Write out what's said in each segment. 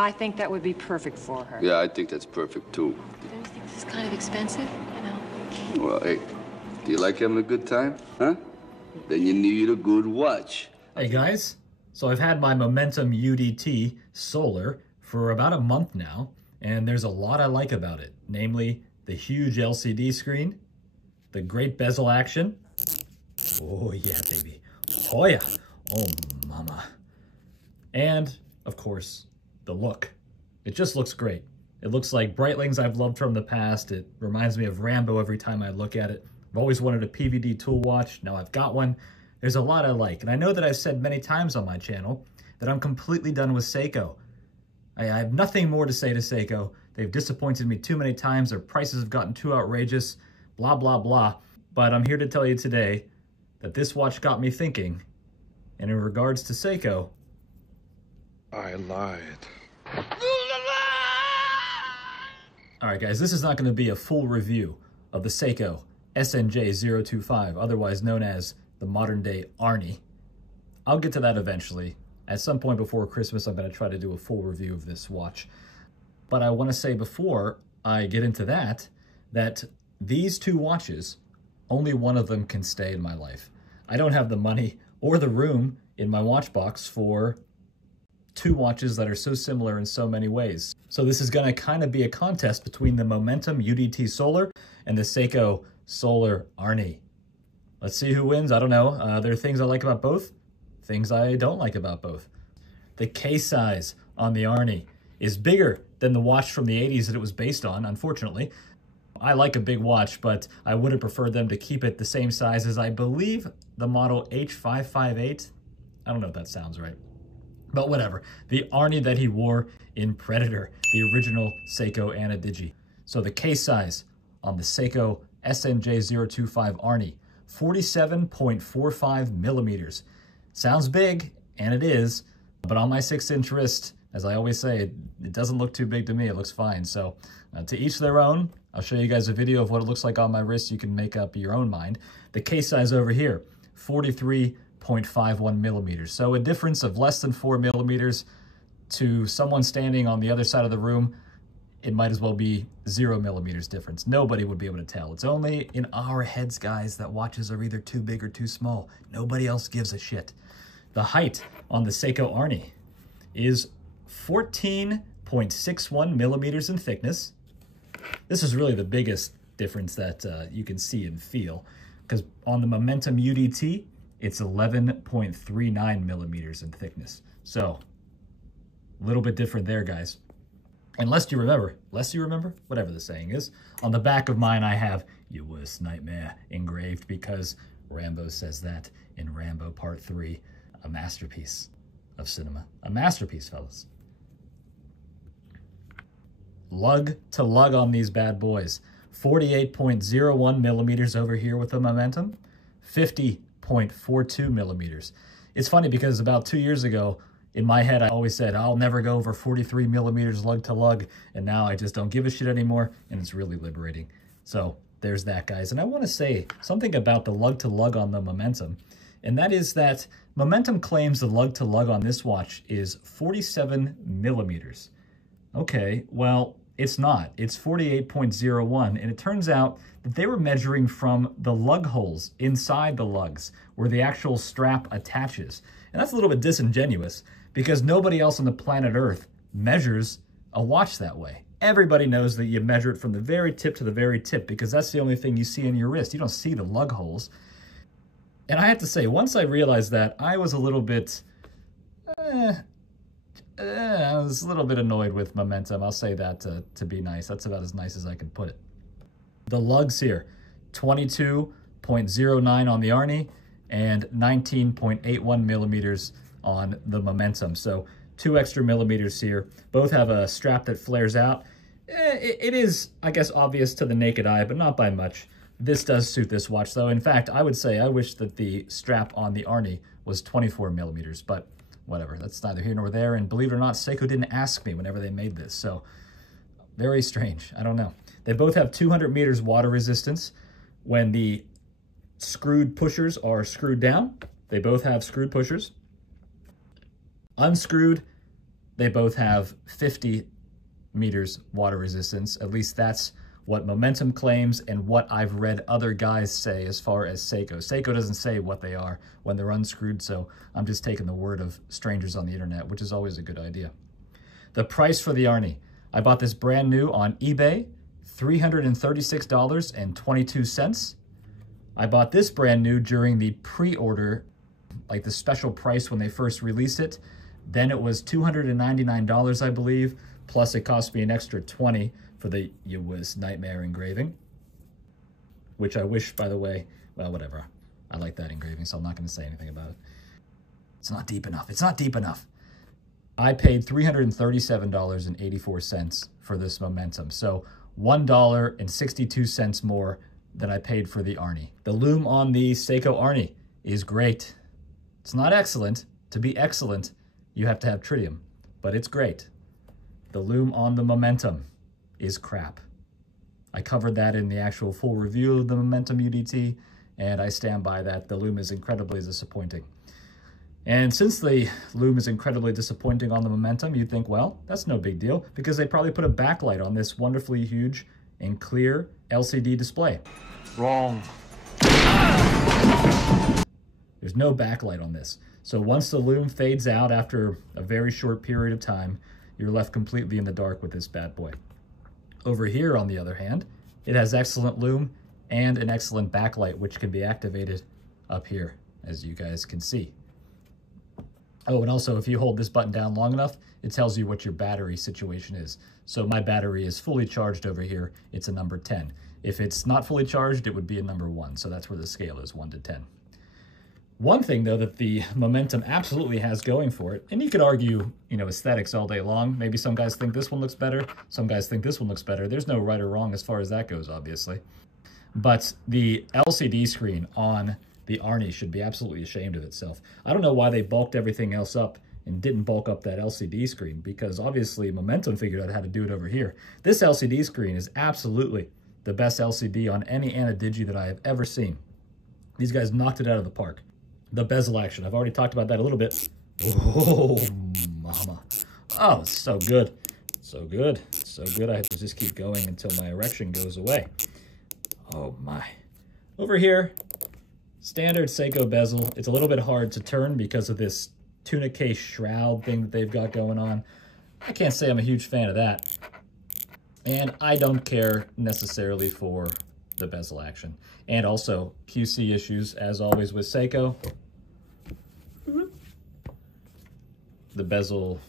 I think that would be perfect for her. Yeah, I think that's perfect, too. Don't you think this is kind of expensive, you know? Well, hey, do you like having a good time, huh? Then you need a good watch. Hey, guys. So I've had my Momentum UDT Solar for about a month now, and there's a lot I like about it. Namely, the huge LCD screen, the great bezel action. Oh, yeah, baby. Oh, yeah. Oh, mama. And, of course, the look. It just looks great. It looks like Breitling's I've loved from the past. It reminds me of Rambo every time I look at it. I've always wanted a PVD tool watch. Now I've got one. There's a lot I like. And I know that I've said many times on my channel that I'm completely done with Seiko. I have nothing more to say to Seiko. They've disappointed me too many times. Their prices have gotten too outrageous. Blah, blah, blah. But I'm here to tell you today that this watch got me thinking. And in regards to Seiko, I lied. All right, guys, this is not going to be a full review of the Seiko SNJ025, otherwise known as the modern-day Arnie. I'll get to that eventually. At some point before Christmas, I'm going to try to do a full review of this watch. But I want to say before I get into that these two watches, only one of them can stay in my life. I don't have the money or the room in my watch box for two watches that are so similar in so many ways. So this is going to kind of be a contest between the Momentum UDT Solar and the Seiko Solar Arnie. Let's see who wins. I don't know. There are things I like about both, things I don't like about both. The case size on the Arnie is bigger than the watch from the 80s that it was based on, unfortunately. I like a big watch, but I would have preferred them to keep it the same size as, I believe, the model H558. I don't know if that sounds right. But whatever. The Arnie that he wore in Predator, the original Seiko Anadigi. So the case size on the Seiko SNJ025 Arnie, 47.45 millimeters. Sounds big, and it is, but on my 6-inch wrist, as I always say, it doesn't look too big to me. It looks fine. So to each their own. I'll show you guys a video of what it looks like on my wrist. You can make up your own mind. The case size over here, 43.51 millimeters. So a difference of less than 4 millimeters to someone standing on the other side of the room, it might as well be 0 millimeters difference. Nobody would be able to tell. It's only in our heads, guys, that watches are either too big or too small. Nobody else gives a shit. The height on the Seiko Arnie is 14.61 millimeters in thickness. This is really the biggest difference that you can see and feel, because on the Momentum UDT, it's 11.39 millimeters in thickness. So, a little bit different there, guys. And lest you remember, whatever the saying is, on the back of mine I have "Your Worst Nightmare" engraved because Rambo says that in Rambo Part 3, a masterpiece of cinema. A masterpiece, fellas. Lug to lug on these bad boys. 48.01 millimeters over here with the Momentum, 50.42 millimeters. It's funny because about 2 years ago, in my head, I always said, I'll never go over 43 millimeters lug to lug, and now I just don't give a shit anymore, and it's really liberating. So there's that, guys. And I want to say something about the lug to lug on the Momentum, and that is that Momentum claims the lug to lug on this watch is 47 millimeters. Okay, well, it's not. It's 48.01, and it turns out that they were measuring from the lug holes inside the lugs where the actual strap attaches. And that's a little bit disingenuous because nobody else on the planet Earth measures a watch that way. Everybody knows that you measure it from the very tip to the very tip because that's the only thing you see in your wrist. You don't see the lug holes. And I have to say, once I realized that, I was a little bit... I was a little bit annoyed with Momentum. I'll say that to be nice. That's about as nice as I can put it. The lugs here, 22.09 on the Arnie and 19.81 millimeters on the Momentum. So 2 extra millimeters here. Both have a strap that flares out. It is, I guess, obvious to the naked eye, but not by much. This does suit this watch, though. In fact, I would say I wish that the strap on the Arnie was 24 millimeters, but whatever, that's neither here nor there. And believe it or not, Seiko didn't ask me whenever they made this, so very strange. I don't know. They both have 200 meters water resistance. When the screwed pushers are screwed down, they both have screwed pushers. Unscrewed, They both have 50 meters water resistance. At least that's what Momentum claims and what I've read other guys say as far as Seiko. Seiko doesn't say what they are when they're unscrewed, so I'm just taking the word of strangers on the internet, which is always a good idea. The price for the Arnie. I bought this brand new on eBay, $336.22. I bought this brand new during the pre-order, like the special price when they first released it. Then it was $299, I believe, plus it cost me an extra $20 for the Uwis Nightmare engraving, which I wish, by the way, well, whatever. I like that engraving, so I'm not going to say anything about it. It's not deep enough. It's not deep enough. I paid $337.84 for this Momentum, so $1.62 more than I paid for the Arnie. The loom on the Seiko Arnie is great. It's not excellent. To be excellent, you have to have tritium, but it's great. The loom on the Momentum is crap. I covered that in the actual full review of the Momentum UDT, and I stand by that. The loom is incredibly disappointing. And since the loom is incredibly disappointing on the Momentum, you'd think, well, that's no big deal, because they probably put a backlight on this wonderfully huge and clear LCD display. Wrong. There's no backlight on this. So once the loom fades out after a very short period of time, you're left completely in the dark with this bad boy. Over here, on the other hand, it has excellent loom and an excellent backlight, which can be activated up here, as you guys can see. Oh, and also, if you hold this button down long enough, it tells you what your battery situation is. So my battery is fully charged over here. It's a number 10. If it's not fully charged, it would be a number 1. So that's where the scale is, 1 to 10. One thing, though, that the Momentum absolutely has going for it, and you could argue, you know, aesthetics all day long. Maybe some guys think this one looks better. Some guys think this one looks better. There's no right or wrong as far as that goes, obviously. But the LCD screen on the Arnie should be absolutely ashamed of itself. I don't know why they bulked everything else up and didn't bulk up that LCD screen, because obviously Momentum figured out how to do it over here. This LCD screen is absolutely the best LCD on any Anadigi that I have ever seen. These guys knocked it out of the park. The bezel action, I've already talked about that a little bit. Oh, mama. Oh, it's so good. So good. So good, I have to just keep going until my erection goes away. Oh my. Over here, standard Seiko bezel. It's a little bit hard to turn because of this tuna case shroud thing that they've got going on. I can't say I'm a huge fan of that. And I don't care necessarily for the bezel action. And also QC issues, as always with Seiko. The bezel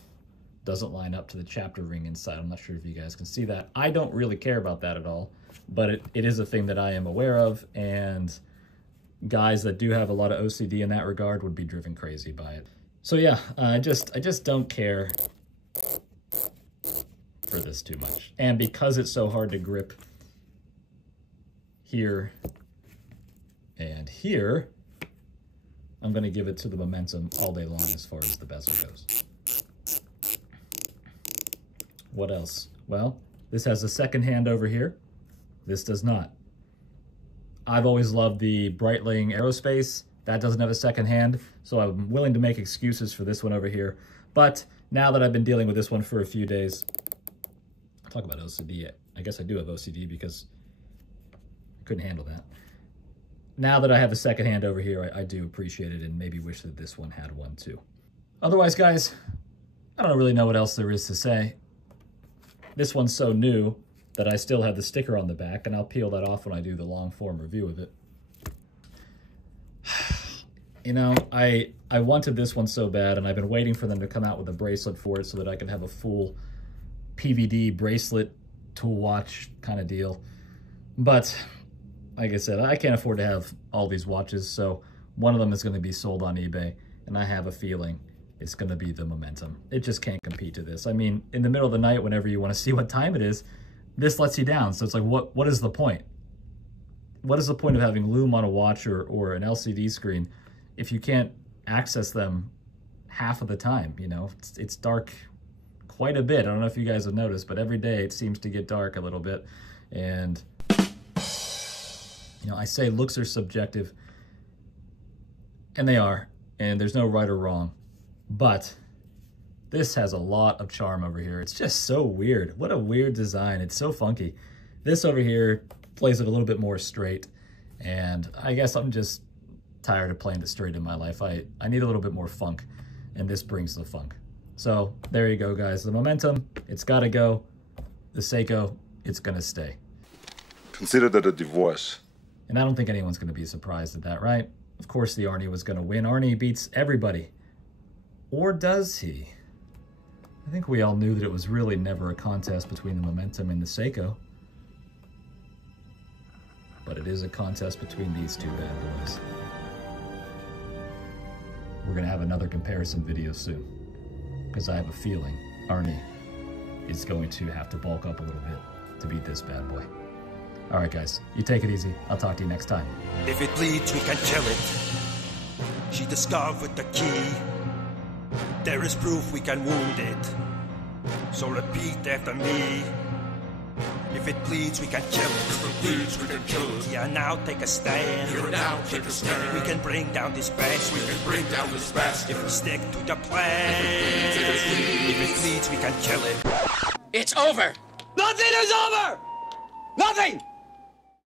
doesn't line up to the chapter ring inside. I'm not sure if you guys can see that. I don't really care about that at all, but it is a thing that I am aware of, and guys that do have a lot of OCD in that regard would be driven crazy by it. So yeah, I just don't care for this too much. And because it's so hard to grip here and here, I'm going to give it to the Momentum all day long as far as the bezel goes. What else? Well, this has a second hand over here. This does not. I've always loved the Breitling Aerospace. That doesn't have a second hand, so I'm willing to make excuses for this one over here. But now that I've been dealing with this one for a few days, talk about OCD. I guess I do have OCD because I couldn't handle that. Now that I have a second hand over here, I do appreciate it and maybe wish that this one had one too. Otherwise, guys, I don't really know what else there is to say. This one's so new that I still have the sticker on the back, and I'll peel that off when I do the long form review of it. You know, I wanted this one so bad, and I've been waiting for them to come out with a bracelet for it so that I could have a full PVD bracelet tool watch kind of deal. But like I said, I can't afford to have all these watches, so one of them is going to be sold on eBay, and I have a feeling it's going to be the Momentum. It just can't compete to this. I mean, in the middle of the night, whenever you want to see what time it is, this lets you down. So it's like, what is the point? What is the point of having loom on a watch or an LCD screen if you can't access them half of the time? You know, it's dark quite a bit. I don't know if you guys have noticed, but every day it seems to get dark a little bit. And you know, I say looks are subjective, and they are, and there's no right or wrong, but This has a lot of charm over here. It's just so weird. What a weird design. It's so funky. This over here plays it a little bit more straight, and I guess I'm just tired of playing it straight in my life. I need a little bit more funk, and this brings the funk. So there you go, guys. The Momentum, it's got to go. The Seiko, it's going to stay. Consider that a divorce. And I don't think anyone's going to be surprised at that, right? Of course the Arnie was going to win. Arnie beats everybody. Or does he? I think we all knew that it was really never a contest between the Momentum and the Seiko. But it is a contest between these two bad boys. We're going to have another comparison video soon, because I have a feeling Arnie is going to have to bulk up a little bit to beat this bad boy. All right, guys, you take it easy. I'll talk to you next time. If it bleeds, we can kill it. She discovered the key. There is proof we can wound it. So repeat after me. If it bleeds, we can kill it. If it bleeds, we can kill it. Yeah, now take a stand. Here now, take a stand. We can bring down this bastard. We can bring down this bastard. If we stick to the plan. If it bleeds, we can kill it. It's over. Nothing is over. Nothing.